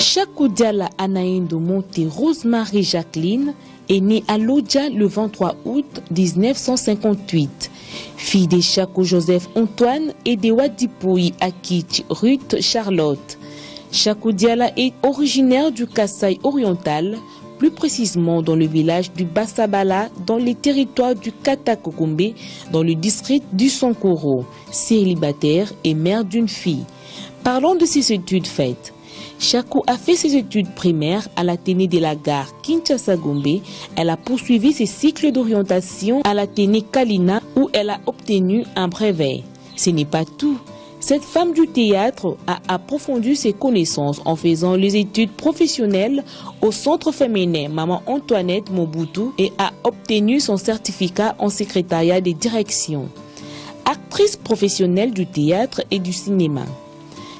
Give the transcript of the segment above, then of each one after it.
Chakou Diala Anaïndo Monté Rosemary Jacqueline est née à Lodja le 23 août 1958. Fille de Chakou Joseph Antoine et de Wadipoui Akich Ruth Charlotte. Chakou Diala est originaire du Kasaï oriental, plus précisément dans le village du Bassabala, dans les territoires du Katakokombe, dans le district du Sankoro. Célibataire et mère d'une fille. Parlons de ses études faites. Chakou a fait ses études primaires à l'Athénée de la gare Kinshasa-Gombe. Elle a poursuivi ses cycles d'orientation à l'Athénée Kalina où elle a obtenu un brevet. Ce n'est pas tout. Cette femme du théâtre a approfondi ses connaissances en faisant les études professionnelles au centre féminin Maman Antoinette Mobutu et a obtenu son certificat en secrétariat de direction. Actrice professionnelle du théâtre et du cinéma.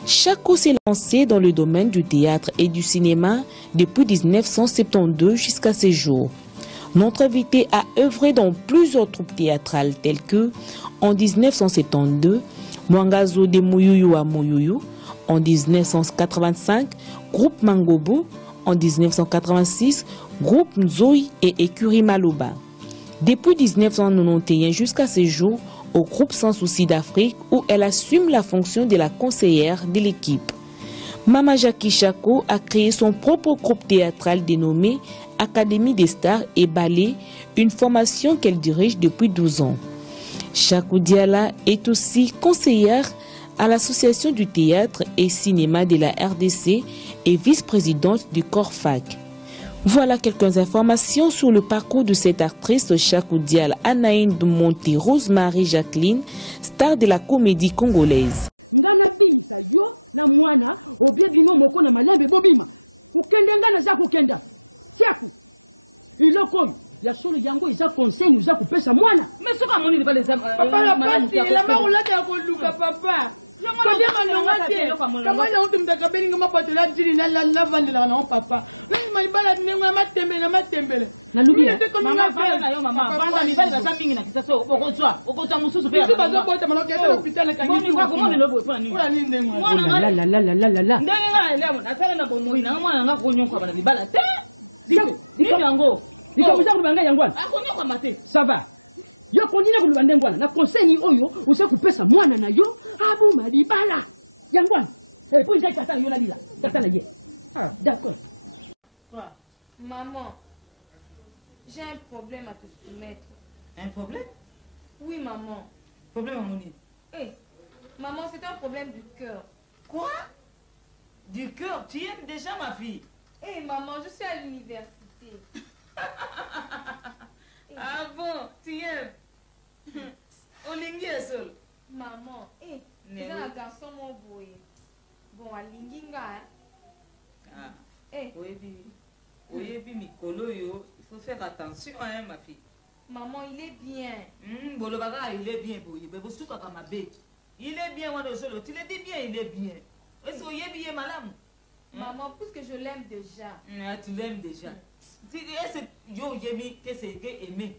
Chakou s'est lancée dans le domaine du théâtre et du cinéma depuis 1972 jusqu'à ces jours. Notre invitée a œuvré dans plusieurs troupes théâtrales telles que, en 1972, Mwangazo de Mouyouyu à Mouyouyu, en 1985, Groupe Mangobo, en 1986, Groupe Nzoï et Écurie Maloba. Depuis 1991 jusqu'à ces jours, au groupe Sans Souci d'Afrique où elle assume la fonction de la conseillère de l'équipe. Mama Jackie Chakou a créé son propre groupe théâtral dénommé Académie des Stars et Ballet, une formation qu'elle dirige depuis 12 ans. Chakou Diala est aussi conseillère à l'Association du théâtre et cinéma de la RDC et vice-présidente du CORFAC. Voilà quelques informations sur le parcours de cette actrice Chakou Diala Anaïndo Monté Rosemary Jacqueline, star de la comédie congolaise. Ngana bimisa yo na mwana obie bino moko na malembe bobima ukende ngana za kukenda siaku iloko ya solo yango iza conseil nous a kupesa mwana mais soka moni ne pas les papa la pasti la maulata ya koluka papa comment on tombe d'accord ben ngama patola diri na la vandela na papa mais bala nenga matembele na lubi mama bala na yo mama banda ni bala za mingi na kisaso okozwa mususu pe bazo bota maloke ya hôpital ka ngi ko moni lobo pona nini la ndenge nga lemo na sala na bomoi na mwana nga ko nyonko bana libala te ni yango nikamza kulibanga yangwana akonyokwa mate ça va yo kondina kulibanda ngwana na conseil oyo usa kupesa mwana na yo abu malibala yangwana pour une tata yo la lila tata la ye ah d'accord maman j'ai un problème à te soumettre. Un problème? Oui maman. Problème à Moni? Eh maman, c'est un problème du cœur. Quoi? Du cœur? Tu aimes déjà ma fille? Eh maman, je suis à l'université. Ah bon, tu aimes? Olingi est seul. Maman, c'est un garçon mon boy. Bon, à Linginga. Ah, oui, Mikolo, il faut faire attention, hein, ma fille. Maman, il est bien. Bolobaga, il est bien, il est bien, moi, tu le dis bien, il est bien. Est-ce qu'il est bien, madame? Maman, puisque je l'aime déjà. Tu l'aimes déjà. Est-ce que yo, Yemi, qu'est-ce que aimé?